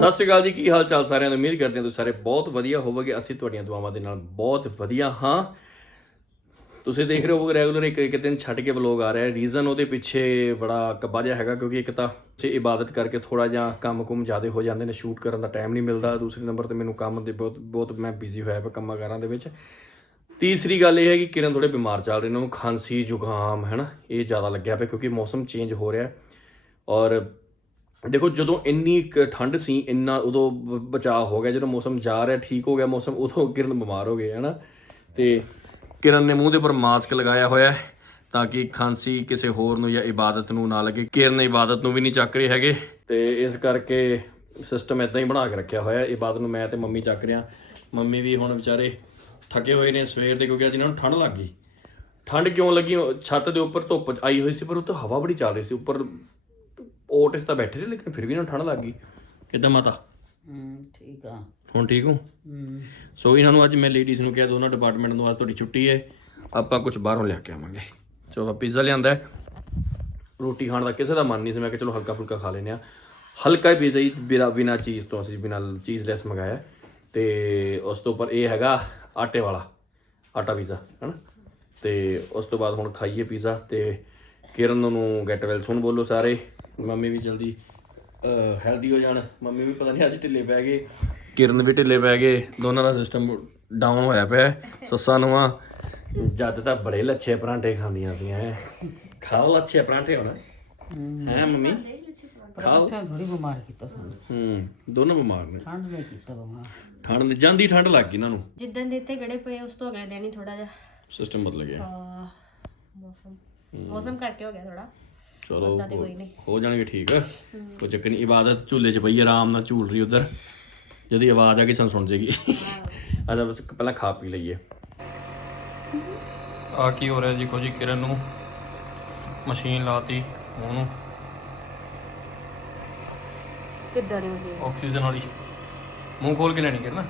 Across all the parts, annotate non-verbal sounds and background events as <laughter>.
ਸਤਿ ਸ਼੍ਰੀ ਅਕਾਲ ਜੀ, ਕੀ ਹਾਲ ਚਾਲ ਸਾਰਿਆਂ ਦਾ? ਉਮੀਦ ਕਰਦੇ ਹਾਂ ਤੁਸੀਂ ਸਾਰੇ ਬਹੁਤ ਵਧੀਆ ਹੋਵੋਗੇ। ਅਸੀਂ ਤੁਹਾਡੀਆਂ ਦੁਆਵਾਂ ਦੇ ਨਾਲ ਬਹੁਤ ਵਧੀਆ ਹਾਂ। ਤੁਸੀਂ ਦੇਖ ਰਹੇ ਹੋ ਰੈਗੂਲਰ ਇੱਕ ਇੱਕ ਦਿਨ ਛੱਡ ਕੇ ਵਲੋਗ ਆ ਰਿਹਾ ਹੈ। ਰੀਜ਼ਨ ਉਹਦੇ ਪਿੱਛੇ ਬੜਾ ਕੱਬਾ ਜਿਹਾ ਹੈਗਾ ਕਿਉਂਕਿ ਇੱਕ ਤਾਂ ਸੇ ਇਬਾਦਤ ਕਰਕੇ ਥੋੜਾ ਜਿਹਾ ਕੰਮ-ਕੁਮ ਜ਼ਿਆਦਾ ਹੋ ਜਾਂਦੇ ਨੇ ਸ਼ੂਟ ਕਰਨ ਦਾ ਟਾਈਮ ਨਹੀਂ ਮਿਲਦਾ। ਦੂਸਰੇ ਨੰਬਰ ਤੇ ਮੈਨੂੰ ਕੰਮ ਦੇ ਬਹੁਤ ਬਹੁਤ ਮੈਂ ਬਿਜ਼ੀ ਹੋਇਆ ਪਿਆ ਕੰਮਾਂ ਕਾਰਾਂ ਦੇ ਵਿੱਚ। ਤੀਸਰੀ ਗੱਲ ਇਹ ਹੈ ਕਿ ਕਿਰਨ ਥੋੜੇ ਬਿਮਾਰ ਚੱਲ ਰਹੇ ਨੇ, ਉਹਨੂੰ ਖਾਂਸੀ, ਜ਼ੁਕਾਮ ਹੈ ਨਾ ਇਹ ਜ਼ਿਆਦਾ ਲੱਗਿਆ ਪਿਆ ਕਿਉਂਕਿ ਮੌਸਮ ਚੇਂਜ ਹੋ ਰਿਹਾ ਔਰ ਦੇਖੋ, ਜਦੋਂ ਇੰਨੀ ਕੁ ਠੰਡ ਸੀ, ਇੰਨਾ ਉਦੋਂ ਬ- ਬਚਾਅ ਹੋ ਗਿਆ, ਜਦੋਂ ਮੌਸਮ ਜਾ ਰਿਹਾ, ਠੀਕ ਹੋ ਗਿਆ ਮੌਸਮ, ਉਦੋਂ ਕਿਰਨ ਬਿਮਾਰ ਹੋ ਗਏ, ਹਨਾ? ਤੇ ਕਿਰਨ ਨੇ ਮੂੰਹ ਦੇ ਉੱਪਰ ਮਾਸਕ ਲਗਾਇਆ ਹੋਇਆ ਹੈ, ਤਾਂ ਕਿ ਖਾਂਸੀ ਕਿਸੇ ਹੋਰ ਨੂੰ ਜਾਂ ਇਬਾਦਤ ਨੂੰ ਨਾ ਲੱਗੇ। ਕਿਰਨ ਇਬਾਦਤ ਨੂੰ ਵੀ ਨਹੀਂ ਚੱਕ ਰਹੇ ਹੈਗੇ। ਤੇ ਇਸ ਕਰਕੇ ਸਿਸਟਮ ਇਦਾਂ ਹੀ ਬਣਾ ਕੇ ਰੱਖਿਆ ਹੋਇਆ ਇਬਾਦਤ ਨੂੰ ਮੈਂ ਤੇ ਮੰਮੀ ਚੱਕ ਰਿਆਂ ਮੰਮੀ ਵੀ ਹੁਣ ਵਿਚਾਰੇ ਥੱਕੇ ਹੋਏ ਨੇ ਸਵੇਰ ਦੇ, ਕਿਉਂਕਿ ਅੱਜ ਇਹਨਾਂ ਨੂੰ ਠੰਡ ਲੱਗ ਗਈ। ਠੰਡ ਕਿਉਂ ਲੱਗੀ? ਛੱਤ ਦੇ ਉੱਪਰ ਧੁੱਪ ਆਈ ਹੋਈ ਸੀ, ਪਰ ਉੱਤੇ ਹਵਾ ਬੜੀ ਚੱਲ ਰਹੀ ਸੀ, ਉੱਪਰ ਓਟਸ ਤਾਂ ਬੈਠੇ ਨੇ ਲੇਕਿਨ ਫਿਰ ਵੀ ਇਹਨਾਂ ਨੂੰ ਠੰਡ ਲੱਗ ਗਈ। ਕਿੱਦਾਂ ਮਾਤਾ? ਹੂੰ ਠੀਕ ਆ। ਹੁਣ ਠੀਕ ਹੋ? ਹੂੰ। ਸੋ ਇਹਨਾਂ ਨੂੰ ਅੱਜ ਮੈਂ ਲੇਡੀਜ਼ ਨੂੰ ਕਿਹਾ ਦੋਨੋਂ ਡਿਪਾਰਟਮੈਂਟ ਨੂੰ ਅੱਜ ਤੁਹਾਡੀ ਛੁੱਟੀ ਹੈ। ਆਪਾਂ ਕੁਝ ਬਾਹਰੋਂ ਲਿਆ ਕੇ ਆਵਾਂਗੇ। ਸੋ ਆਪਾਂ ਪੀਜ਼ਾ ਲਿਆਂਦਾ ਹੈ। ਰੋਟੀ ਖਾਣ ਦਾ ਕਿਸੇ ਦਾ ਮਨ ਨਹੀਂ ਸੀ ਮੈਂ ਕਿਹਾ ਚਲੋ ਹਲਕਾ ਫੁਲਕਾ ਖਾ ਲੈਨੇ ਆ ਹਲਕਾ ਹੀ ਪੀਜ਼ਾ ਹੀ ਬਿਨਾ ਬਿਨਾ ਚੀਜ਼ ਤੋਂ ਅਸੀਂ ਬਿਨਾ ਚੀਜ਼ ਲੈਸ ਮੰਗਾਇਆ। ਹੈ। ਤੇ ਉਸ ਤੋਂ ਉੱਪਰ ਇਹ ਹੈਗਾ ਆਟੇ ਵਾਲਾ ਆਟਾ ਪੀਜ਼ਾ ਹਨਾ? ਤੇ ਉਸ ਤੋਂ ਬਾਅਦ ਹੁਣ ਖਾਈਏ ਪੀਜ਼ਾ ਤੇ ਕਿਰਨ ਨੂੰ ਗੈਟ ਵੈਲ ਸੁਣ ਬੋਲੋ ਸਾਰੇ। ਮੰਮੀ ਵੀ ਜਲਦੀ ਹੈਲਦੀ ਹੋ ਜਾਣ। ਮੰਮੀ ਵੀ ਪਤਾ ਨਹੀਂ ਅੱਜ ਢਿੱਲੇ ਪੈ ਗਏ। ਕਿਰਨ ਵੀ ਢਿੱਲੇ ਪੈ ਗਏ। ਦੋਨਾਂ ਦਾ ਸਿਸਟਮ ਡਾਊਨ ਹੋਇਆ ਪਿਆ। ਸੱਸਾਂ ਨੂੰ ਆ ਜਦ ਤਾਂ ਬੜੇ ਲੱਛੇ ਪਰਾਂਠੇ ਖਾਂਦੀਆਂ ਸੀ ਐ ਖਾਓ ਲੱਛੇ ਪਰਾਂਠੇ ਹੁਣ। ਹੈ। ਮੰਮੀ? ਖਾਓ। ਥੋੜੀ ਬਿਮਾਰ ਕੀਤਾ ਸਾਨੂੰ। ਹੂੰ ਦੋਨੋਂ ਬਿਮਾਰ ਨੇ। ਠੰਡ ਨੇ ਕੀਤਾ ਬਿਮਾਰ ਠੰਡ ਜਾਂਦੀ ਠੰਡ ਲੱਗ ਗਈ ਇਹਨਾਂ ਨੂੰ। ਜਿੱਦਣ ਦੇ ਇੱਥੇ ਗੜੇ ਪਏ ਉਸ ਤੋਂ ਅਗਲੇ ਦਿਨ ਹੀ ਥੋੜਾ ਜਿਹਾ ਸਿਸਟਮ ਬਦਲ ਗਿਆ। ਮੌਸਮ। ਕਰਕੇ ਹੋ ਗਿਆ ਥੋੜਾ ਚਲੋ ਓਦਾਂ ਤੇ ਕੋਈ ਨਹੀਂ। ਹੋ ਜਾਣਗੇ ਠੀਕ। ਕੋਈ ਚੱਕਰ ਨਹੀਂ ਇਬਾਦਤ ਝੂਲੇ 'ਚ ਪਈ ਆਰਾਮ ਨਾਲ ਝੂਲ ਰਹੀ ਉਧਰ। ਜਦੀ ਆਵਾਜ਼ ਆ ਗਈ ਸਾਨੂੰ ਸੁਣ ਜੇਗੀ। ਆਦਾ ਬਸ ਪਹਿਲਾਂ ਖਾ ਪੀ ਲਈਏ। ਆ ਕੀ ਹੋ ਰਿਹਾ ਜੀ? ਕੋ ਜੀ ਕਿਰਨ ਨੂੰ ਮਸ਼ੀਨ ਲਾਤੀ ਉਹਨੂੰ ਕਿੱਦਾਂ ਨਹੀਂ ਹੁੰਦੀ ਆਕਸੀਜਨ ਵਾਲੀ। ਮੂੰਹ ਖੋਲ ਕੇ ਲੈਣੀ ਕਿਰਨ।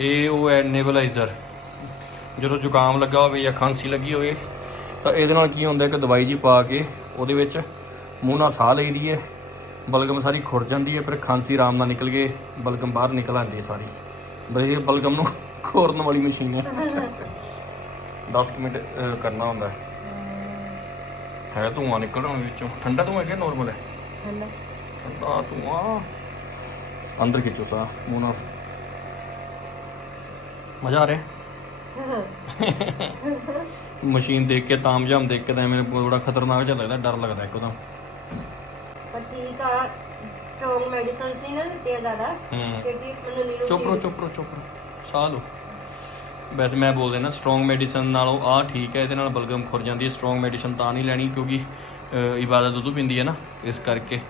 ਇਹ ਉਹ ਹੈ ਨੇਬਲਾਈਜ਼ਰ ਜਦੋਂ ਜ਼ੁਕਾਮ ਲੱਗਾ ਹੋਵੇ ਜਾਂ ਖਾਂਸੀ ਲੱਗੀ ਹੋਵੇ ਤਾਂ ਇਹਦੇ ਨਾਲ ਕੀ ਹੁੰਦਾ ਕਿ ਦਵਾਈ ਜੀ ਪਾ ਕੇ ਉਹਦੇ ਵਿੱਚ ਮੂੰਹ ਨਾਲ ਸਾਹ ਲਈਦੀ ਹੈ ਬਲਗਮ ਸਾਰੀ ਖੁਰ ਜਾਂਦੀ ਹੈ ਫਿਰ ਖਾਂਸੀ ਆਰਾਮ ਨਾਲ ਨਿਕਲ ਕੇ ਬਲਗਮ ਬਾਹਰ ਨਿਕਲ ਆਉਂਦੀ ਹੈ ਸਾਰੀ। ਬਸ ਇਹ ਬਲਗਮ ਨੂੰ <laughs> ਖੋਰਨ ਵਾਲੀ ਮਸ਼ੀਨ ਹੈ 10 ਕੁ ਮਿੰਟ ਕਰਨਾ ਹੁੰਦਾ ਹੈ ਹੈ ਧੂਆਂ ਨਿਕਲ ਰਿਹਾ ਵਿੱਚੋਂ। ਠੰਡਾ ਧੂਆਂ ਹੈ ਕਿ ਨਾਰਮਲ ਹੈ ਹਨਾ ਠੰਡਾ ਧੂਆਂ। ਅੰਦਰ ਖਿੱਚੋ ਸਾ ਮੂੰਹ ਨਾਲ। ਮਜ਼ਾ ਆ ਰਿਹਾ? ਮਸ਼ੀਨ ਦੇਖ ਕੇ ਤਾਮਝਾਮ ਦੇਖ ਕੇ ਤਾਂ ਐਵੇਂ ਬੜਾ ਖਤਰਨਾਕ ਜਿਹਾ ਲੱਗਦਾ ਡਰ ਲੱਗਦਾ ਇੱਕਦਮ ਪਰ ਠੀਕ ਆ ਸਟਰੋਂਗ ਮੈਡੀਸਿਨਸ ਨਹੀਂ ਨਾ ਦਿੱਤੀਆਂ ਜ਼ਿਆਦਾ ਕਿਉਂਕਿ ਮੈਨੂੰ ਚੁੱਪ ਰਹੋ ਚੁੱਪ ਰਹੋ ਚੁੱਪ ਰਹੋ। ਸਾਹ ਲਓ। ਵੈਸੇ ਮੈਂ ਬੋਲ ਦੇਣਾ ਸਟਰੋਂਗ ਮੈਡੀਸਨ ਨਾਲੋਂ ਆਹ ਠੀਕ ਹੈ ਇਹਦੇ ਨਾਲ ਬਲਗਮ ਖੁਰ ਜਾਂਦੀ ਹੈ। ਸਟਰੋਂਗ ਮੈਡੀਸਨ ਤਾਂ ਨਹੀਂ ਲੈਣੀ ਕਿਉਂਕਿ ਇਬਾਦਤ ਦੁੱਧ ਪੀਂਦੀ ਹੈ ਨਾ ਇਸ ਕਰਕੇ।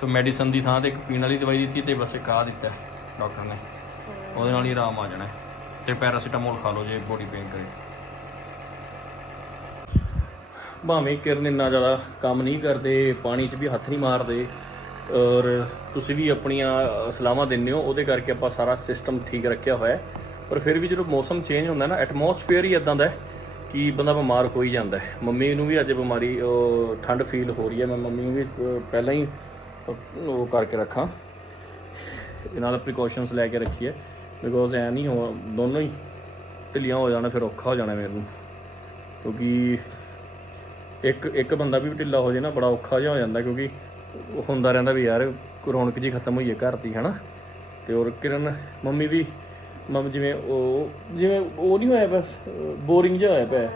ਸੋ ਮੈਡੀਸਨ ਦੀ ਥਾਂ ਤੇ ਇੱਕ ਪੀਣ ਵਾਲੀ ਦਵਾਈ ਦਿੱਤੀ ਤੇ ਬਸ ਇੱਕ ਆਹ ਦਿੱਤਾ ਡਾਕਟਰ ਨੇ। ਉਹਦੇ ਨਾਲ ਹੀ ਆਰਾਮ ਆ ਜਾਣਾ। ਤੇ ਪੈਰਾਸੀਟਾਮੋਲ ਖਾ ਲਓ ਜੇ ਬੋਡੀ ਪੇਨ ਕਰੇ। ਭਾਵੇਂ ਕਿਰਨ ਇੰਨਾ ਜ਼ਿਆਦਾ ਕੰਮ ਨਹੀਂ ਕਰਦੇ, ਪਾਣੀ 'ਚ ਵੀ ਹੱਥ ਨਹੀਂ ਮਾਰਦੇ, ਔਰ ਤੁਸੀਂ ਵੀ ਆਪਣੀਆਂ ਸਲਾਹਾਂ ਦਿੰਦੇ ਹੋ, ਉਹਦੇ ਕਰਕੇ ਆਪਾਂ ਸਾਰਾ ਸਿਸਟਮ ਠੀਕ ਰੱਖਿਆ ਹੋਇਆ ਪਰ ਫਿਰ ਵੀ ਜਦੋਂ ਮੌਸਮ ਚੇਂਜ ਹੁੰਦਾ ਨਾ ਐਟਮੋਸਫੇਅਰ ਹੀ ਇਦਾਂ ਦਾ ਹੈ ਕਿ ਬੰਦਾ ਬਿਮਾਰ ਹੋ ਹੀ ਜਾਂਦਾ ਹੈ। ਮੰਮੀ ਨੂੰ ਵੀ ਅੱਜ ਬਿਮਾਰੀ ਠੰਡ ਫੀਲ ਹੋ ਰਹੀ ਹੈ। ਮੈਂ ਮੰਮੀ ਨੂੰ ਵੀ ਪਹਿਲਾਂ ਹੀ ਉਹ ਕਰਕੇ ਰੱਖਾਂ। ਇਹ ਨਾਲ ਪ੍ਰੀਕਾਸ਼ਨਸ ਲੈ ਕੇ ਰੱਖੀਏ। ਬਿਕੋਜ਼ ਐ ਨਹੀਂ ਹੋ ਦੋਨੋਂ ਹੀ ਢਿੱਲੀਆਂ ਹੋ ਜਾਣਾ, ਫਿਰ ਔਖਾ ਹੋ ਜਾਣਾ ਮੇਰੇ ਨੂੰ। ਕਿਉਂਕਿ ਇੱਕ ਇੱਕ ਬੰਦਾ ਵੀ ਢਿੱਲਾ ਹੋ ਜੇ ਨਾ, ਬੜਾ ਔਖਾ ਜਿਹਾ ਹੋ ਜਾਂਦਾ ਕਿਉਂਕਿ ਹੁੰਦਾ ਰਹਿੰਦਾ ਵੀ ਯਾਰ ਰੌਣਕ ਜੀ ਖਤਮ ਹੋਈ ਹੈ ਘਰ ਦੀ, ਹਨਾ? ਤੇ ਔਰ ਕਿਰਨ, ਮੰਮੀ ਵੀ ਮੰਮ ਜਿਵੇਂ ਉਹ ਜਿਵੇਂ ਉਹ ਨਹੀਂ ਹੋਇਆ ਬਸ, ਬੋਰਿੰਗ ਜਿਹਾ ਹੋਇਆ ਪਿਆ।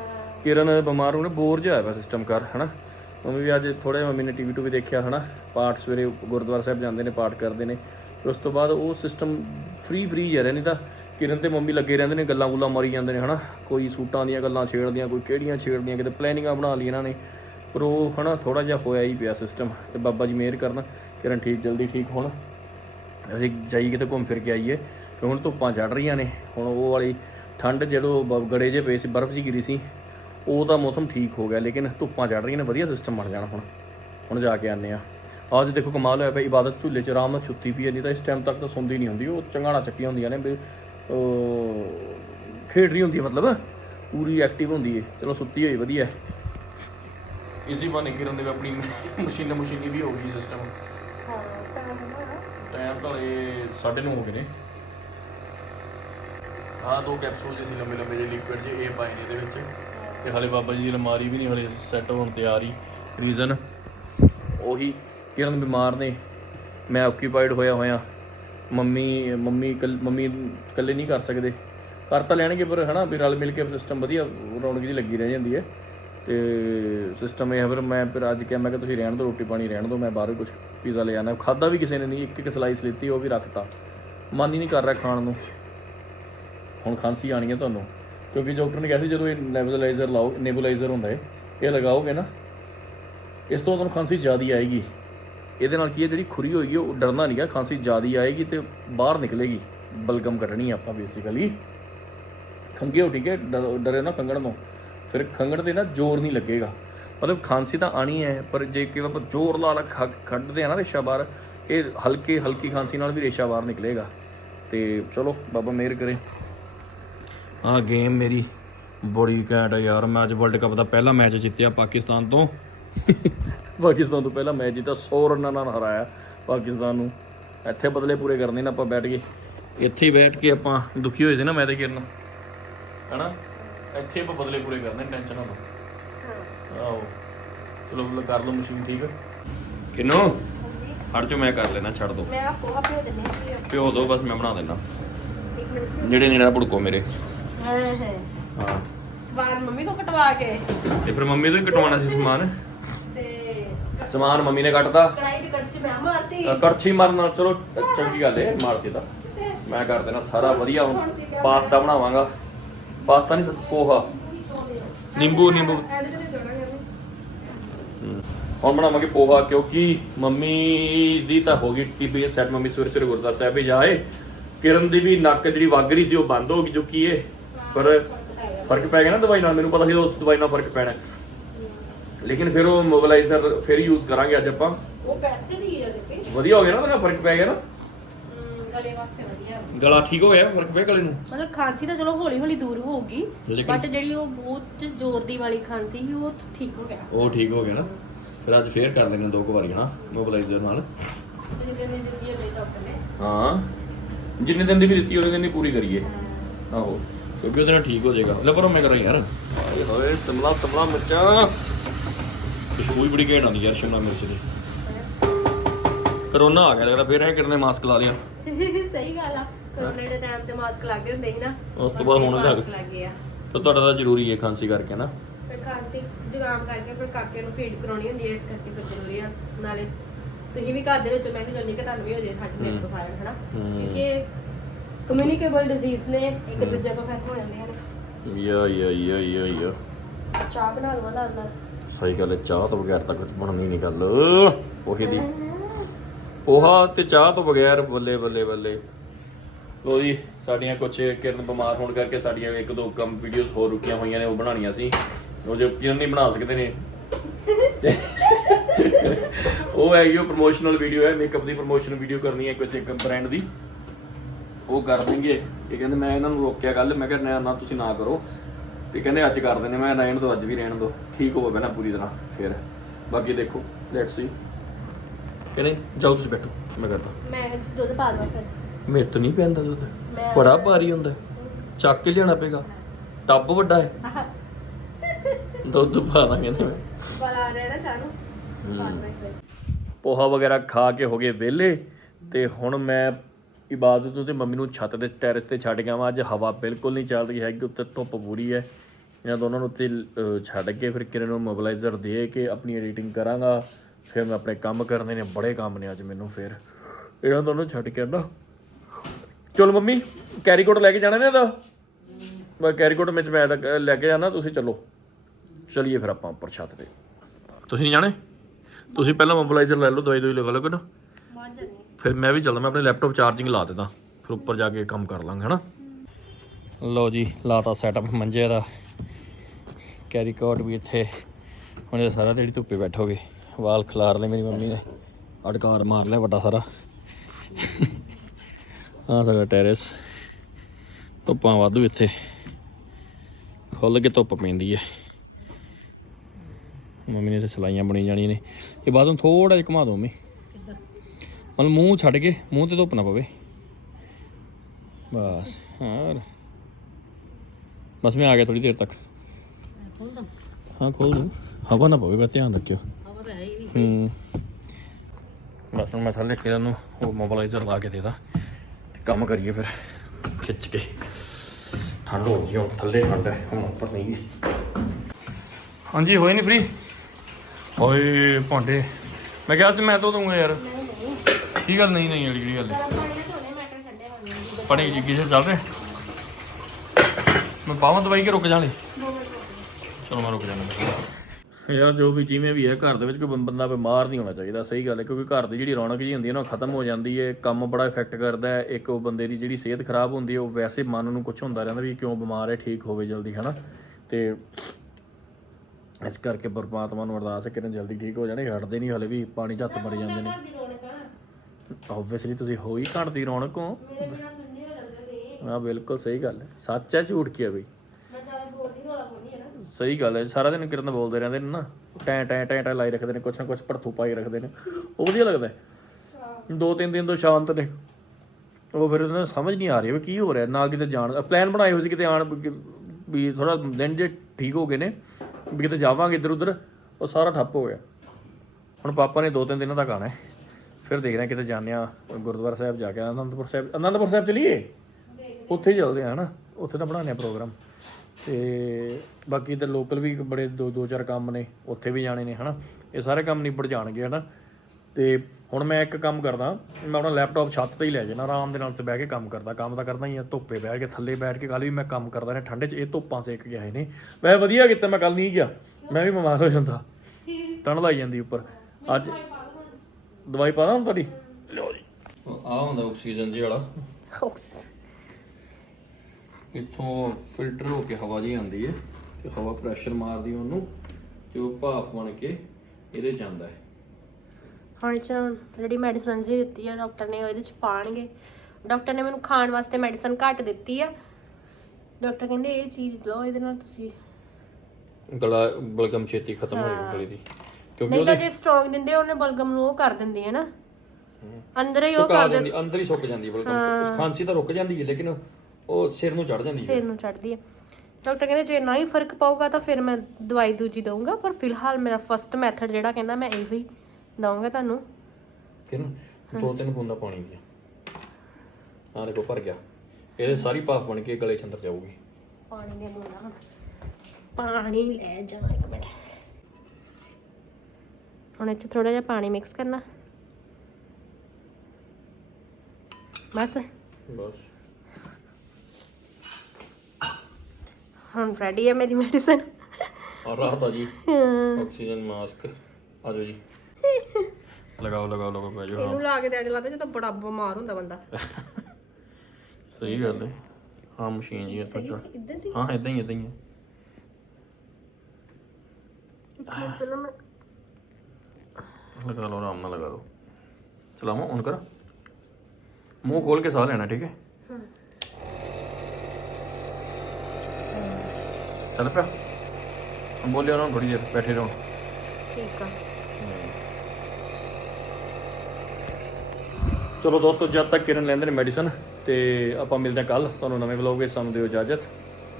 ਕਿਰਨ ਬਿਮਾਰ ਹੋਣਾ, ਬੋਰ ਜਿਹਾ ਹੋਇਆ ਪਿਆ ਸਿਸਟਮ ਕਰ ਹਨਾ? ਮੰਮੀ ਵੀ ਅੱਜ ਥੋੜੇ ਮੰਮੀ ਨੇ ਟੀਵੀ ਟੂ ਵੀ ਦੇਖਿਆ, ਹਨਾ? ਪਾਠ ਸਵੇਰੇ ਗੁਰਦੁਆਰਾ ਸਾਹਿਬ ਜਾਂਦੇ ਨੇ, ਪਾਠ ਕਰਦੇ ਨੇ। ਤੇ ਉਸ ਤੋਂ ਬਾਅਦ ਉਹ ਸਿਸਟਮ ਫ੍ਰੀ ਫ੍ਰੀ ਜਿਹਾ ਰਿਹਾ ਨਹੀਂ ਤਾਂ ਕਿਰਨ ਤੇ ਮੰਮੀ ਲੱਗੇ ਰਹਿੰਦੇ ਨੇ, ਗੱਲਾਂ ਗੁੱਲਾਂ ਮਾਰੀ ਜਾਂਦੇ ਨੇ, ਹਨਾ? ਕੋਈ ਸੂਟਾਂ ਦੀਆਂ ਗੱਲਾਂ ਛੇੜਦੀਆਂ, ਕੋਈ ਕਿਹੜੀਆਂ ਛੇੜਦੀਆਂ, ਕਿਤੇ ਪਲੈਨਿੰਗਾਂ ਬਣਾ ਲਈ ਇਹਨਾਂ ਨੇ। ਪਰ ਉਹ, ਹਨਾ ਥੋੜਾ ਜਿਹਾ ਹੋਇਆ ਹੀ ਪਿਆ ਸਿਸਟਮ ਤੇ ਬਾਬਾ ਜੀ ਮਿਹਰ ਕਰਨ। ਕਿਰਨ ਠੀਕ, ਜਲਦੀ ਠੀਕ ਹੋਣ। ਅਸੀਂ ਜਾਈ ਕਿਤੇ ਘੁੰਮ ਫਿਰ ਕੇ ਆਈਏ। ਤੇ ਹੁਣ ਧੁੱਪਾਂ ਚੜ ਰਹੀਆਂ ਨੇ। ਹੁਣ ਉਹ ਵਾਲੀ ਠੰਡ ਜਦੋਂ ਬ- ਗੜੇ ਜੇ ਪਏ ਸੀ, ਬਰਫ਼ ਜੀ ਗਿਰੀ ਸੀ, ਉਹ ਤਾਂ ਮੌਸਮ ਠੀਕ ਹੋ ਗਿਆ। ਲੇਕਿਨ ਧੁੱਪਾਂ ਚੜ ਰਹੀਆਂ ਨੇ, ਵਧੀਆ ਸਿਸਟਮ ਬਣ ਜਾਣਾ ਹੁਣ। ਹੁਣ ਜਾ ਕੇ ਆਨੇ ਆ ਅੱਜ ਦੇਖੋ ਕਮਾਲ ਹੋਇਆ ਪਿਆ। ਇਬਾਦਤ ਝੂਲੇ ਚ ਆਰਾਮ ਨਾਲ ਛੁੱਤੀ ਪਈ ਹੈ। ਨਹੀਂ ਤਾਂ ਇਸ ਟਾਈਮ ਤੱਕ ਤਾਂ ਸੁੰਦੀ ਨਹੀਂ ਹੁੰਦੀ। ਉਹ ਚੰਗਾਣਾ ਚੱਕੀਆਂ ਹੁੰਦੀਆਂ ਨੇ। ਖੇਡ ਰਹੀ ਹੁੰਦੀ ਹੈ ਮਤਲਬ। ਪੂਰੀ ਐਕਟਿਵ ਹੁੰਦੀ ਹੈ ਚਲੋ ਸੁੱਤੀ ਹੋਈ ਵਧੀਆ। ਹੈ ਇਸੀ ਬਹਾਨੇ ਕਿਰਨ ਦੇ ਵੀ ਆਪਣੀ ਮਸ਼ੀਨ ਮਸ਼ੀਨੀ ਵੀ ਹੋ ਗਈ ਸਿਸਟਮ ਟਾਈਮ ਤਾਂ ਇਹ 9:30 ਹੋ ਗਏ ਨੇ। ਆਹ ਦੋ ਕੈਪਸੂਲ ਜਿਹੇ ਸੀ ਲੰਬੇ ਲੰਬੇ ਜਿਹੇ ਲਿਕਵਿਡ ਜਿਹੇ ਇਹ ਪਾਏ ਨੇ ਇਹਦੇ ਵਿੱਚ। ਤੇ ਹਲੇ ਬਾਬਾ ਜੀ ਦੀ ਅਲਮਾਰੀ ਵੀ ਨਹੀਂ ਹਲੇ ਸੈੱਟ ਹੋਣ ਤਿਆਰ ਹੀ। ਰੀਜ਼ਨ ਉਹੀ ਕਿਰਨ ਬਿਮਾਰ ਨੇ। ਮੈਂ ਆਕੂਪਾਈਡ ਹੋਇਆ ਹੋਇਆ। ਮੰਮੀ ਮੰਮੀ ਕੱਲ ਮੰਮੀ ਇਕੱਲੇ ਨਹੀਂ ਕਰ ਸਕਦੇ। ਕਰ ਤਾਂ ਲੈਣਗੇ ਪਰ ਹਨਾ ਵੀ ਰਲ ਮਿਲ ਕੇ ਸਿਸਟਮ ਵਧੀਆ ਰੌਣਕ ਜੀ ਲੱਗੀ ਰਹਿ ਜਾਂਦੀ ਹੈ। ਤੇ ਸਿਸਟਮ ਇਹ ਹੈ ਫਿਰ ਮੈਂ ਫਿਰ ਅੱਜ ਕਿਹਾ, ਮੈਂ ਕਿ ਤੁਸੀਂ ਰਹਿਣ ਦਿਓ, ਰੋਟੀ ਪਾਣੀ ਰਹਿਣ ਦਿਓ, ਮੈਂ ਬਾਹਰੋਂ ਕੁਝ ਪੀਜ਼ਾ ਲੈ ਆਣਾ ਖਾਦਾ ਵੀ ਕਿਸੇ ਨੇ ਨਹੀਂ, ਇੱਕ ਇੱਕ ਸਲਾਈਸ ਲਿੱਤੀ, ਉਹ ਵੀ ਰੱਖਤਾ। ਮਨ ਹੀ ਨਹੀਂ ਕਰ ਰਿਹਾ ਖਾਣ ਨੂੰ। ਹੁਣ ਖਾਂਸੀ ਆਣੀ ਹੈ ਤੁਹਾਨੂੰ। ਕਿਉਂਕਿ ਡਾਕਟਰ ਨੇ ਕਿਹਾ ਸੀ ਜਦੋਂ ਇਹ ਨੈਬੂਲਾਈਜ਼ਰ ਲਾਓ ਨੈਬੂਲਾਈਜ਼ਰ ਹੁੰਦਾ ਹੈ, ਇਹ ਲਗਾਓਗੇ ਨਾ, ਇਸ ਤੋਂ ਤੁਹਾਨੂੰ ਖਾਂਸੀ ਜ਼ਿਆਦਾ ਆਏਗੀ। ਇਹਦੇ ਨਾਲ ਕੀ ਹੈ, ਜਿਹੜੀ ਖੁਰੀ ਹੋਏਗੀ, ਉਹ ਡਰਨਾ ਨਹੀਂਗਾ ਖਾਂਸੀ ਜ਼ਿਆਦਾ ਆਏਗੀ ਤੇ ਬਾਹਰ ਨਿਕਲੇਗੀ। ਬਲਗਮ ਕੱਢਣੀ ਆਪਾਂ ਬੇਸਿਕਲੀ ਖੰਗੇ ਹੋ ਠੀਕ ਹੈ ਡਰ- ਡਰੇ ਨਾ ਖੰਗਣ ਤੋਂ। ਫਿਰ ਖੰਗਣ ਤੇ ਨਾ ਜ਼ੋਰ ਨਹੀਂ ਲੱਗੇਗਾ। ਮਤਲਬ ਖਾਂਸੀ ਤਾਂ ਆਣੀ ਹੈ, ਪਰ ਜੇ ਕਿ ਆਪਾਂ ਜ਼ੋਰ ਨਾਲ ਲਾ ਖ- ਆ ਨਾ ਰੇਸ਼ਾ ਬਾਹਰ, ਇਹ ਹਲਕੇ, ਹਲਕੀ ਖਾਂਸੀ ਨਾਲ ਵੀ ਰੇਸ਼ਾ ਬਾਹਰ ਨਿਕਲੇਗਾ। ਤੇ ਚਲੋ, ਬਾਬਾ ਮਿਹਰ ਕਰੇ। ਆ ਗੇਮ ਮੇਰੀ ਬੜੀ ਘੈਂਟ ਆ ਯਾਰ। ਮੈਂ ਅੱਜ ਵਰਲਡ ਕੱਪ ਦਾ ਪਹਿਲਾ ਮੈਚ ਜਿੱਤਿਆ ਪਾਕਿਸਤਾਨ ਤੋਂ। ਪਾਕਿਸਤਾਨ ਤੋਂ ਪਹਿਲਾ ਮੈਚ ਜਿੱਤਾ 100 ਰਨਾਂ ਨਾਲ ਹਰਾਇਆ ਪਾਕਿਸਤਾਨ ਨੂੰ। ਇੱਥੇ ਬਦਲੇ ਪੂਰੇ ਕਰਨੇ ਨੇ ਆਪਾਂ ਬੈਠ ਕੇ। ਇੱਥੇ ਹੀ ਬੈਠ ਕੇ ਆਪਾਂ ਦੁਖੀ ਹੋਏ ਸੀ ਨਾ ਮੈਂ ਤੇ ਕਿਰਨ ਹਨਾ? ਇੱਥੇ ਆਪਾਂ ਬਦਲੇ ਪੂਰੇ ਕਰਨੇ ਟੈਨਸ਼ਨ ਨਾ ਲਓ ਆਓ ਚਲੋ ਕਰ ਲਓ ਮਸ਼ੀਨ ਠੀਕ ਕਿਨੋ? ਹਟ ਜੋ ਮੈਂ ਕਰ ਲੈਣਾ ਛੱਡ ਦੋ। ਮੈਂ ਆ ਪੋਹਾ ਪਿਓ ਦਿੰਦੀ ਹਾਂ ਪਿਓ ਦੋ ਬਸ ਮੈਂ ਬਣਾ ਦੇਣਾ ਜਿਹੜੇ ਨੇੜਾ ਭੁੜਕੋ ਮੇਰੇ। ਹਾਂ ਹਾਂ। ਹਾਂ। ਸਵਾਨ ਮੰਮੀ ਕੋ ਕਟਵਾ ਕੇ। ਤੇ ਫਿਰ ਮੰਮੀ ਤੋਂ ਹੀ ਕਟਵਾਉਣਾ ਸੀ ਸਮਾਨ। ਤੇ ਸਮਾਨ ਮੰਮੀ ਨੇ ਕੱਟਦਾ ਕੜਾਈ ਚ ਕੜਛੀ ਮੈਂ ਮਾਰਤੀ। ਅ, ਕੜਛੀ ਮਾਰਨ ਨਾਲ ਚਲੋ ਅ, ਚੰਗੀ ਗੱਲ ਏ ਮਾਰਤੀ ਤਾਂ। ਮੈਂ ਕਰ ਦੇਣਾ ਸਾਰਾ ਵਧੀਆ ਹੁਣ। ਪਾਸਤਾ ਬਣਾਵਾਂਗਾ। ਪਾਸਤਾ ਨਹੀਂ ਸੱਚ ਪੋਹਾ। ਨਿੰਬੂ ਨਿੰਬੂ। ਐਂਡ ਤੇ ਹੁਣ ਬਣਾਵਾਂਗੇ ਪੋਹਾ ਕਿਉਂਕਿ ਮੰਮੀ ਦੀ ਤਾਂ ਹੋ ਗਈ ਟੀਪੀ ਸੈਟ ਮੰਮੀ ਸਵੇਰੇ ਸਵੇਰੇ ਗੁਰਦੁਆਰਾ ਸਾਹਿਬ ਵੀ ਜਾਏ। ਕਿਰਨ ਦੀ ਵੀ ਨੱਕ ਜਿਹੜੀ ਵੱਗ ਰਹੀ ਸੀ ਉਹ ਬੰਦ ਹੋ ਗਈ ਚੁੱਕੀ ਏ। ਪਰ ਫ਼ਰਕ ਪੈ ਗਿਆ ਨਾ ਦਵਾਈ ਨਾਲ। ਮੈਨੂੰ ਪਤਾ ਸੀ ਉਸ ਦਵਾਈ ਨਾਲ ਫ਼ਰਕ ਪੈਣਾ। ਲੇਕਿਨ ਫਿਰ ਉਹ ਮੋਬਿਲਾਈਜ਼ਰ ਫਿਰ ਯੂਜ਼ ਕਰਾਂਗੇ ਅੱਜ ਆਪਾਂ। ਉਹ ਬੈਸਟ ਦੀ ਹੈ ਦੇਖੇ। ਵਧੀਆ ਹੋ ਗਿਆ ਨਾ ਉਹਦਾ ਫ਼ਰਕ ਪੈ ਗਿਆ ਨਾ? ਗਲੇ ਵਾਸਤੇ ਵਧੀਆ ਗਲਾ ਠੀਕ ਹੋ ਗਿਆ? ਫ਼ਰਕ ਪਿਆ ਗਲੇ ਨੂੰ? ਮਤਲਬ ਖਾਂਸੀ ਤਾਂ ਚਲੋ ਹੌਲੀ ਹੌਲੀ ਦੂਰ ਹੋਊਗੀ ਲੇਕਿਨ- ਬਟ ਜਿਹੜੀ ਉਹ ਬਹੁਤ ਜ਼ੋਰ ਦੀ ਵਾਲੀ ਖਾਂਸੀ ਸੀ ਉਹ ਠੀਕ ਹੋ ਗਿਆ। ਉਹ ਠੀਕ ਹੋ ਗਿਆ ਨਾ। ਫਿਰ ਅੱਜ ਫੇਰ ਕਰ ਲੈਣੇ ਦੋ ਕੁ ਵਾਰੀ ਹਨਾ? ਮੋਬਿਲਾਈਜ਼ਰ ਨਾਲ। ਜਿਹੜੀ ਕਹਿੰਦੇ ਦਿੱਤੀ ਹੈ ਡਾਕਟਰ ਨੇ। ਹਾਂ। ਜਿੰਨੇ ਦਿਨ ਦੀ ਵੀ ਦਿੱਤੀ ਉਹਨੇ ਦਿਨ ਦੀ ਪੂਰੀ ਕਰੀਏ। ਆਹੋ। ਕਿਉਂਕਿ ਉਹਦੇ ਨਾਲ ਠੀਕ ਹੋ ਜਾਏਗਾ। ਲੈ ਪਰ ਮੈਂ ਕਰਾਂ ਯਾਰ। ਹਾਏ ਹੋਏ ਸਿਮਲਾ ਸਿਮਲਾ ਮਿਰਚਾਂ। ਖੁਸ਼ਬੂ ਹੀ ਬੜੀ ਘੈਂਟ ਆਉਂਦੀ ਯਾਰ ਸ਼ਿਮਲਾ ਮਿਰਚ ਦੀ। ਕਰੋਨਾ ਆ ਗਿਆ ਲੱਗਦਾ ਫੇਰ ਐ ਕਿਰਨੇ ਮਾਸਕ ਲਾ ਲਿਆ। <laughs> ਸਹੀ ਗੱਲ ਆ ਕਰੋਨੇ ਦੇ ਟਾਈਮ ਤੇ ਮਾਸਕ ਲੱਗੇ ਹੁੰਦੇ ਸੀ ਨਾ। ਉਸ ਤੋਂ ਬਾਅਦ ਹੁਣ ਲੱਗ ਲੱਗੇ ਆ। ਤਾਂ ਤੁਹਾਡਾ ਤਾਂ ਜ਼ਰੂਰੀ ਹੈ ਖਾਂਸੀ ਕਰਕੇ ਨਾ। ਫਿਰ ਖਾਂਸੀ ਜ਼ੁਕਾਮ ਕਰਕੇ ਫਿਰ ਕਾਕੇ ਨੂੰ ਫੀਡ ਕਰਾਉਣੀ ਹੁੰਦੀ ਹੈ ਇਸ ਕਰਕੇ ਫਿਰ ਜ਼ਰੂਰੀ ਆ। ਨਾਲੇ ਤੁਸੀਂ ਵੀ ਘਰ ਦੇ ਵਿੱਚ ਮੈਂ ਚਾਹੁੰਦੀ ਕਿ ਤੁਹਾਨੂੰ ਵੀ ਹੋ ਜੇ ਸਾਡੇ ਮੇਰੇ ਤੋਂ ਸਾਰਿਆਂ ਨੂੰ, ਹਨਾ? ਹਮ। ਕਿਉਂਕਿ ਕਮਿਊਨੀਕੇਬਲ ਡਿਜ਼ੀਜ਼ ਨੇ ਇੱਕ ਦੂਜੇ ਤੋਂ ਫਿਰ ਹੋ ਜਾਂਦੇ ਹਨ ਯਾ ਯਾ ਯਾ ਯਾ ਯਾ। ਚਾਹ ਬਣਾ ਲਵਾਂ ਨਾਲ ਨਾਲ ਸਹੀ ਗੱਲ ਹੈ, ਚਾਹ ਤੋਂ ਬਗੈਰ ਤਾਂ ਕੁਝ ਬਣਨੀ ਨਹੀਂ ਗੱਲ। ਉਹੀ ਦੀ। ਪੋਹਾ ਤੇ ਚਾਹ ਤੋਂ ਬਗੈਰ ਬੱਲੇ ਬੱਲੇ ਬੱਲੇ। ਲੋ ਜੀ, ਸਾਡੀਆਂ ਕੁਝ ਕਿਰਨ ਬਿਮਾਰ ਹੋਣ ਕਰਕੇ ਸਾਡੀਆਂ ਇੱਕ ਦੋ ਕੰਮ ਵੀਡੀਓਜ਼ ਹੋਰ ਰੁਕੀਆਂ ਹੋਈਆਂ ਨੇ, ਉਹ ਬਣਾਉਣੀਆਂ ਸੀ। ਉਹ ਜੇ ਕਿਰਨ ਨਹੀਂ ਬਣਾ ਸਕਦੇ ਨੇ। ਉਹ ਹੈ ਇਹ ਪ੍ਰੋਮੋਸ਼ਨਲ ਵੀਡੀਓ ਹੈ। ਮੇਕਅਪ ਦੀ ਪ੍ਰੋਮੋਸ਼ਨ ਵੀਡੀਓ ਕਰਨੀ ਹੈ ਕਿਸੇ ਇੱਕ ਬ੍ਰਾਂਡ ਦੀ। ਉਹ ਕਰ ਦੇਣਗੇ। ਇਹ ਕਹਿੰਦੇ ਮੈਂ ਇਹਨਾਂ ਨੂੰ ਰੋਕਿਆ ਕੱਲ ਮੈਂ ਕਿਹਾ ਨਾ ਤੁਸੀਂ ਨਾ ਕਰੋ। ਤੇ ਕਹਿੰਦੇ ਅੱਜ ਕਰ ਦਿੰਦੇ ਮੈਂ ਰਹਿਣ ਦੋ ਅੱਜ ਵੀ ਰਹਿਣ ਦੋ। ਠੀਕ ਹੋਵੇ ਪਹਿਲਾਂ ਪੂਰੀ ਤਰ੍ਹਾਂ ਫਿਰ। ਬਾਕੀ ਦੇਖੋ ਲੈਟਸ ਸੀ ਕਹਿੰਦੇ ਜਾਓ ਤੁਸੀਂ ਬੈਠੋ ਮੈਂ ਕਰਦਾ। ਮੈਂ ਇਹਦੇ 'ਚ ਦੁੱਧ ਪਾ ਦਵਾਂ ਫਿਰ। ਮੇਰੇ ਤੋਂ ਨਹੀਂ ਪੈਂਦਾ ਦੁੱਧ। ਮੈਂ- ਬੜਾ ਭਾਰੀ ਹੁੰਦਾ। ਚੱਕ ਕੇ ਲਿਆਣਾ ਪਏਗਾ। ਟੱਬ ਵੱਡਾ ਹੈ। ਦੁੱਧ ਪਾ ਦਾਂਗੇ ਤੇ ਮੈਂ। ਬਲਾ ਰਿਹਾ ਨਾ ਚਾਹ ਨੂੰ। ਪਾ ਦਵਾਂ ਫਿਰ ਪੋਹਾ ਵਗੈਰਾ ਖਾ ਕੇ ਹੋ ਗਏ ਵਿਹਲੇ। ਤੇ ਹੁਣ ਮੈਂ ਇਬਾਦਤ ਨੂੰ ਤੇ ਮੰਮੀ ਨੂੰ ਛੱਤ ਦੇ ਟੈਰੇਸ ਤੇ ਛੱਡ ਗਿਆ ਵਾਂ ਅੱਜ ਹਵਾ ਬਿਲਕੁਲ ਨਹੀਂ ਚੱਲ ਰਹੀ ਹੈਗੀ, ਉੱਤੇ ਧੁੱਪ ਪੂਰੀ ਹੈ। ਇਹਨਾਂ ਦੋਨਾਂ ਨੂੰ ਉੱਤੇ ਛੱਡ ਕੇ ਫਿਰ ਕਿਰਨ ਨੂੰ ਮੋਬਿਲਾਈਜ਼ਰ ਦੇ ਕੇ ਆਪਣੀ ਐਡੀਟਿੰਗ ਕਰਾਂਗਾ। ਫਿਰ ਮੈਂ ਆਪਣੇ ਕੰਮ ਕਰਨੇ ਨੇ, ਬੜੇ ਕੰਮ ਨੇ ਅੱਜ ਮੈਨੂੰ ਫਿਰ। ਇਹਨਾਂ ਦੋਨੋਂ ਛੱਡ ਕੇ ਨਾ ਚਲ ਮੰਮੀ ਕੈਰੀਕੋਟ ਲੈ ਕੇ ਜਾਣਾ ਨੇ ਤਾਂ ਮੈਂ ਕੈਰੀਕੋਟ ਵਿੱਚ ਮੈਂ ਤਾਂ ਲੈ ਕੇ ਜਾਣਾ, ਤੁਸੀਂ ਚੱਲੋ। ਚਲਿਏ ਫਿਰ ਆਪਾਂ ਉੱਪਰ ਛੱਤ ਤੇ। ਤੁਸੀਂ ਨਹੀਂ ਜਾਣੇ? ਤੁਸੀਂ ਪਹਿਲਾਂ ਮੋਬਿਲਾਈਜ਼ਰ ਲੈ ਲਓ ਦਵਾਈ ਦੋਈ ਲਗਾ ਲਓ ਕਿ ਨਾ ਫਿਰ ਮੈਂ ਵੀ ਚੱਲਦਾ, ਮੈਂ ਆਪਣੇ ਲੈਪਟਾਪ ਚਾਰਜਿੰਗ ਲਾ ਦਿੰਦਾ ਫਿਰ ਉੱਪਰ ਜਾ ਕੇ ਕੰਮ ਕਰ ਲਾਂਗੇ, ਹਨਾ? ਲਓ ਜੀ, ਲਾਤਾ ਸੈਟਅਪ ਮੰਜੇ ਦਾ। ਕੈਰੀ ਕੋਟ ਵੀ ਇੱਥੇ। ਹੁਣ ਇਹ ਸਾਰਾ ਜਿਹੜੀ ਧੁੱਪੇ ਬੈਠੋਗੇ ਵਾਲ ਖਿਲਾਰ ਲਏ ਮੇਰੀ ਮੰਮੀ ਨੇ। ਅੜਕਾਰ ਮਾਰ ਲਿਆ ਵੱਡਾ ਸਾਰਾ। ਆ ਸਾਡਾ ਟੈਰੇਸ ਧੁੱਪਾਂ ਵਾਧੂ ਇੱਥੇ। ਖੁੱਲ ਕੇ ਧੁੱਪ ਪੈਂਦੀ ਹੈ ਮੰਮੀ ਨੇ ਤੇ ਸਲਾਈਆਂ ਬਣੀ ਜਾਣੀਆਂ ਨੇ। ਇਹ ਬਾਅਦੋਂ ਥੋੜਾ ਜਿਹਾ ਘੁਮਾ ਦੋ ਮੰਮੀ। ਮਤਲਬ ਮੂੰਹ ਛੱਡ ਕੇ ਮੂੰਹ ਤੇ ਧੁੱਪ ਨਾ ਪਵੇ। ਬਸ ਹਾਂ ਬਸ ਮੈਂ ਆ ਗਿਆ ਥੋੜੀ ਦੇਰ ਤੱਕ। ਖੋਲ ਦਮ ਹਾਂ ਖੋਲ ਦੂੰ। ਹਵਾ ਨਾ ਪਵੇ ਬਸ ਧਿਆਨ ਰੱਖਿਓ। ਹਵਾ ਤਾਂ ਹੈ ਹੀ ਨਹੀਂ। ਹੂੰ। ਬਸ ਹੁਣ ਮੈਂ ਥੱਲੇ ਕਿਰਨ ਨੂੰ ਉਹ ਮੋਬਿਲਾਈਜ਼ਰ ਲਾ ਕੇ ਦੇਦਾ ਤੇ ਕੰਮ ਕਰੀਏ ਫਿਰ ਖਿੱਚ ਕੇ। ਠੰਡ ਹੋ ਗਈ ਹੁਣ ਥੱਲੇ ਠੰਡ ਹੈ ਹੁਣ ਉੱਪਰ ਨਹੀਂ। ਹਾਂਜੀ ਹੋਏ ਨਹੀਂ ਫ੍ਰੀ ਓਏ ਭਾਂਡੇ। ਮੈਂ ਕਿਹਾ ਸੀ ਮੈਂ ਧੋ ਦੂੰਗਾ ਯਾਰ। ਕੀ ਗੱਲ ਨਹੀਂ ਨਹੀਂ ਵਾਲੀ ਕਿਹੜੀ ਗੱਲ ਹੈ ਪੜੇ ਜੀ ਕਿਸੇ ਚੱਲ ਰਿਹਾ? ਮੈਂ ਪਾਵਾਂ ਦਵਾਈ ਕੇ ਰੁਕ ਜਾਣੇ ਚਲੋ ਮੈਂ ਰੁਕ ਜਾਣਾ। ਯਾਰ ਜੋ ਵੀ ਜਿਵੇਂ ਵੀ ਹੈ ਘਰ ਦੇ ਵਿੱਚ ਕੋਈ ਬੰ- ਬੰਦਾ ਬਿਮਾਰ ਨਹੀਂ ਹੋਣਾ ਚਾਹੀਦਾ ਸਹੀ ਗੱਲ ਹੈ ਕਿਉਂਕਿ ਘਰ ਦੀ ਜਿਹੜੀ ਰੌਣਕ ਜੀ ਹੁੰਦੀ ਹੈ ਨਾ ਉਹ ਖਤਮ ਹੋ ਜਾਂਦੀ ਹੈ ਕੰਮ ਬੜਾ ਇਫੈਕਟ ਕਰਦਾ ਹੈ ਇੱਕ ਉਹ ਬੰਦੇ ਦੀ ਜਿਹੜੀ ਸਿਹਤ ਖਰਾਬ ਹੁੰਦੀ ਹੈ ਉਹ ਵੈਸੇ ਮਨ ਨੂੰ ਕੁਝ ਹੁੰਦਾ ਰਹਿੰਦਾ ਵੀ ਕਿਉਂ ਬਿਮਾਰ ਹੈ ਠੀਕ ਹੋਵੇ ਜਲਦੀ ਹਨਾ? ਤੇ ਇਸ ਕਰਕੇ ਪਰਮਾਤਮਾ ਨੂੰ ਅਰਦਾਸ ਹੈ ਕਿ ਇਹਨਾਂ ਜਲਦੀ ਠੀਕ ਹੋ ਜਾਣੇ ਹਟਦੇ ਨਹੀਂ ਹਲੇ ਵੀ ਪਾਣੀ 'ਚ ਹੱਥ ਮਰੀ ਜਾਂਦੇ ਨੇ। ਆਬਵੀਅਸਲੀ ਤੁਸੀਂ ਹੋ ਹੀ ਦੀ ਰੌਣਕ ਹੋ। ਮੇਰੇ ਬਿਨਾ ਸੁਣਨੇ ਹੋ ਜਾਂਦੇ ਨੇ ਹਾਂ ਬਿਲਕੁਲ ਸਹੀ ਗੱਲ ਹੈ। ਸੱਚ ਹੈ ਝੂਠ ਕੀ ਹੈ ਬਈ? ਮੈਂ ਜ਼ਿਆਦਾ ਬੋਲਦੀ ਰੋਲਾ ਬੋਲਦੀ ਹੈ ਨਾ। ਸਹੀ ਗੱਲ ਹੈ ਸਾਰਾ ਦਿਨ ਕਿਰਨ ਬੋਲਦੇ ਰਹਿੰਦੇ ਨੇ ਨਾ। ਟੈਂ ਟੈਂ ਟੈਂ ਟੈਂ ਲਾਈ ਰੱਖਦੇ ਨੇ ਕੁਛ ਨਾ ਕੁਛ ਭੜਥੂ ਪਾਈ ਰੱਖਦੇ ਨੇ। ਉਹ ਵਧੀਆ ਲੱਗਦਾ ਹੈ। ਦੋ ਤਿੰਨ ਦਿਨ ਤੋਂ ਸ਼ਾਂਤ ਨੇ। ਉਹ ਫਿਰ ਉਹਨਾਂ ਨੂੰ ਸਮਝ ਨਹੀਂ ਆ ਰਹੀ ਵੀ ਕੀ ਹੋ ਰਿਹਾ। ਨਾ ਕਿਤੇ ਜਾਣ ਪਲਾਨ ਬਣਾਏ ਹੋਏ ਸੀ ਕਿਤੇ ਆਣ ਵੀ ਥੋੜਾ ਦਿਨ ਜੇ ਠੀਕ ਹੋ ਗਏ ਨੇ ਵੀ ਕਿਤੇ ਜਾਵਾਂਗੇ ਇੱਧਰ ਉੱਧਰ ਉਹ ਸਾਰਾ ਠੱਪ ਹੋ ਗਿਆ। ਹੁਣ ਪਾਪਾ ਨੇ ਦੋ ਤਿੰਨ ਦਿਨਾਂ ਤੱਕ ਆਣਾ ਹੈ। ਫਿਰ ਦੇਖਦੇ ਹਾਂ ਕਿਤੇ ਜਾਂਦੇ ਆ ਗੁਰਦੁਆਰਾ ਸਾਹਿਬ ਜਾ ਕੇ ਅਨੰਦਪੁਰ ਸਾਹਿਬ ਅਨੰਦਪੁਰ ਸਾਹਿਬ ਚਲੀਏ? ਉੱਥੇ ਹੀ ਚੱਲਦੇ ਆ ਹਨਾ? ਉੱਥੇ ਤਾਂ ਬਣਾਉਂਦੇ ਆ ਪ੍ਰੋਗਰਾਮ। ਤੇ ਬਾਕੀ ਤੇ ਲੋਕਲ ਵੀ ਬੜੇ ਦੋ ਦੋ ਚਾਰ ਕੰਮ ਨੇ ਉੱਥੇ ਵੀ ਜਾਣੇ ਨੇ ਹਨਾ? ਇਹ ਸਾਰੇ ਕੰਮ ਨਿਬੜ ਜਾਣਗੇ ਹਨਾ? ਤੇ ਹੁਣ ਮੈਂ ਇੱਕ ਕੰਮ ਕਰਦਾ ਮੈਂ ਆਪਣਾ ਲੈਪਟਾਪ ਛੱਤ ਤੇ ਹੀ ਲੈ ਜਾਣਾ ਆਰਾਮ ਦੇ ਨਾਲ ਤੇ ਬਹਿ ਕੇ ਕੰਮ ਕਰਦਾ। ਕੰਮ ਤਾਂ ਕਰਦਾ ਹੀ ਆ ਧੁੱਪੇ ਬਹਿ ਕੇ ਥੱਲੇ ਬੈਠ ਕੇ ਕੱਲ ਵੀ ਮੈਂ ਕੰਮ ਕਰਦਾ ਰਿਹਾ ਠੰਡੇ 'ਚ ਇਹ ਧੁੱਪਾਂ ਸੇਕ ਕੇ ਆਏ ਨੇ। ਮੈਂ ਵਧੀਆ ਕੀਤਾ ਮੈਂ ਕੱਲ ਨਹੀਂ ਗਿਆ ਮੈਂ ਵੀ ਬਿਮਾਰ ਹੋ ਜਾਂਦਾ <laughs> ਠੰਡ ਲੱਗ ਜਾਂਦੀ ਉੱਪਰ। ਅੱਜ ਦਵਾਈ ਪਾ ਦਾਂ ਹੁਣ ਤੁਹਾਡੀ? ਲਿਓ ਜੀ। ਆ ਹੁੰਦਾ ਆਕਸੀਜਨ ਜੀ ਵਾਲਾ। ਇੱਥੋਂ ਫਿਲਟਰ ਹੋ ਕੇ ਹਵਾ ਜੀ ਆਉਂਦੀ ਹੈ ਤੇ ਹਵਾ ਪ੍ਰੈਸ਼ਰ ਮਾਰਦੀ ਉਹਨੂੰ ਤੇ ਉਹ ਭਾਫ ਬਣ ਕੇ ਇਹਦੇ ਜਾਂਦਾ ਹੈ। ਹੁਣ ਚ ਜਿਹੜੀ ਮੈਡੀਸਨ ਜੀ ਦਿੱਤੀ ਆ ਡਾਕਟਰ ਨੇ ਉਹਦੇ ਚ ਪਾਣਗੇ ਡਾਕਟਰ ਨੇ ਮੈਨੂੰ ਖਾਣ ਵਾਸਤੇ ਮੈਡੀਸਨ ਘੱਟ ਦਿੱਤੀ ਆ। ਡਾਕਟਰ ਕਹਿੰਦੇ ਇਹ ਚੀਜ਼ ਲਓ ਇਹਦੇ ਨਾਲ ਤੁਸੀਂ ਗਲਾ ਬਲਗਮ ਛੇਤੀ ਖਤਮ ਹੋ। ਜਾਊਗੀ ਗਲੇ ਦੀ। ਕਿਉਂਕਿ ਨਹੀਂ ਤਾਂ ਉਹਦੇ ਜੇ ਸਟਰੋਂਗ ਦਿੰਦੇ ਉਹਨੇ ਬਲਗਮ ਨੂੰ ਉਹ ਕਰ ਦਿੰਦੀ ਹੈ ਨਾ। ਅੰਦਰ ਹੀ ਉਹ ਸੁਕਾ ਕਰ ਦਿੰਦੀ ਅੰਦਰ ਹੀ ਸੁੱਕ ਜਾਂਦੀ ਉਸ ਖਾਂਸੀ ਤਾਂ ਰੁਕ ਜਾਂਦੀ ਹੈ ਲੇਕਿਨ ਉਹ ਸਿਰ ਨੂੰ ਚੜ ਜਾਂਦੀ ਹੈ। ਸਿਰ ਨੂੰ ਚੜਦੀ ਹੈ। ਡਾਕਟਰ ਕਹਿੰਦੇ ਜੇ ਨਾ ਹੀ ਫ਼ਰਕ ਪਊਗਾ ਤਾਂ ਫਿਰ ਮੈਂ ਦਵਾਈ ਦੂਜੀ ਦਊਂਗਾ ਪਰ ਫਿਲਹਾਲ ਮੇਰਾ ਫਰਸਟ ਮੈਥਡ ਜਿਹੜਾ ਕਹਿੰਦਾ ਮੈਂ ਇਹੋ ਹੀ ਦਊਂਗਾ ਤੁਹਾਨੂੰ। ਠੀਕ ਨਾ ਦੋ ਤਿੰਨ ਬੂੰਦਾਂ ਪਾਣੀ ਦੀਆਂ। ਆਹ ਦੇਖੋ ਭਰ ਗਿਆ। ਇਹਦੇ ਸਾਰੀ ਭਾਫ ਬਣ ਕੇ ਗਲੇ 'ਚ ਅੰਦਰ ਜਾਊਗੀ। ਪਾਣੀ ਦੇ ਬੂੰਦਾਂ। ਹੁਣ ਪਾਣੀ ਲੈ ਜਾਵਾਂ ਇੱਕ ਮਿੰਟ। ਹੁਣ 'ਚ ਥੋੜਾ ਜਿਹਾ ਪਾਣੀ ਮਿਕਸ ਕਰਨਾ। ਬਸ। ਬਸ। ਹੁਣ ਰੈਡੀ ਹੈ ਮੇਰੀ ਮੈਡੀਸਨ ਆ ਰਾਹਤ ਆ ਜੀ। ਆਕਸੀਜਨ ਮਾਸਕ ਆ ਜਾਓ ਜੀ। ਲਗਾਓ ਲਗਾਓ ਲਗਾਓ ਪੈ ਜਾਓ। ਇਹਨੂੰ ਲਾ ਕੇ ਤੇ ਅੱਜ ਲੱਗਦਾ ਜਦੋਂ ਬੜਾ ਬਿਮਾਰ ਹੁੰਦਾ ਬੰਦਾ। ਸਹੀ ਗੱਲ ਹੈ ਹਾਂ ਮਸ਼ੀਨ ਜੀ ਇੱਥੇ ਹਾਂ ਇਦਾਂ ਹੀ ਇਦਾਂ ਹੀ ਹੈ ਪਹਿਲਾਂ ਮੈਂ ਲਗਾ ਲਓ ਆਰਾਮ ਨਾਲ ਲਗਾ ਲਓ ਚਲਾਵਾਂ ਔਨ ਕਰ। ਮੂੰਹ ਖੋਲ ਕੇ ਸਾਹ ਲੈਣਾ ਠੀਕ ਹੈ? ਚੱਲ ਪਿਆ। ਹੁਣ ਬੋਲਿਓ ਨਾ ਥੋੜੀ ਦੇਰ ਬੈਠੇ ਰਹੋ ਠੀਕ ਆ। ਚਲੋ ਦੋਸਤੋ ਜਦ ਤੱਕ ਕਿਰਨ ਲੈਂਦੇ ਨੇ ਮੈਡੀਸਨ ਤੇ ਆਪਾਂ ਮਿਲਦੇ ਹਾਂ ਕੱਲ ਤੁਹਾਨੂੰ ਨਵੇਂ ਵਲੌਗ ਵਿੱਚ ਸਾਨੂੰ ਦਿਓ ਇਜਾਜ਼ਤ।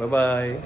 Bye bye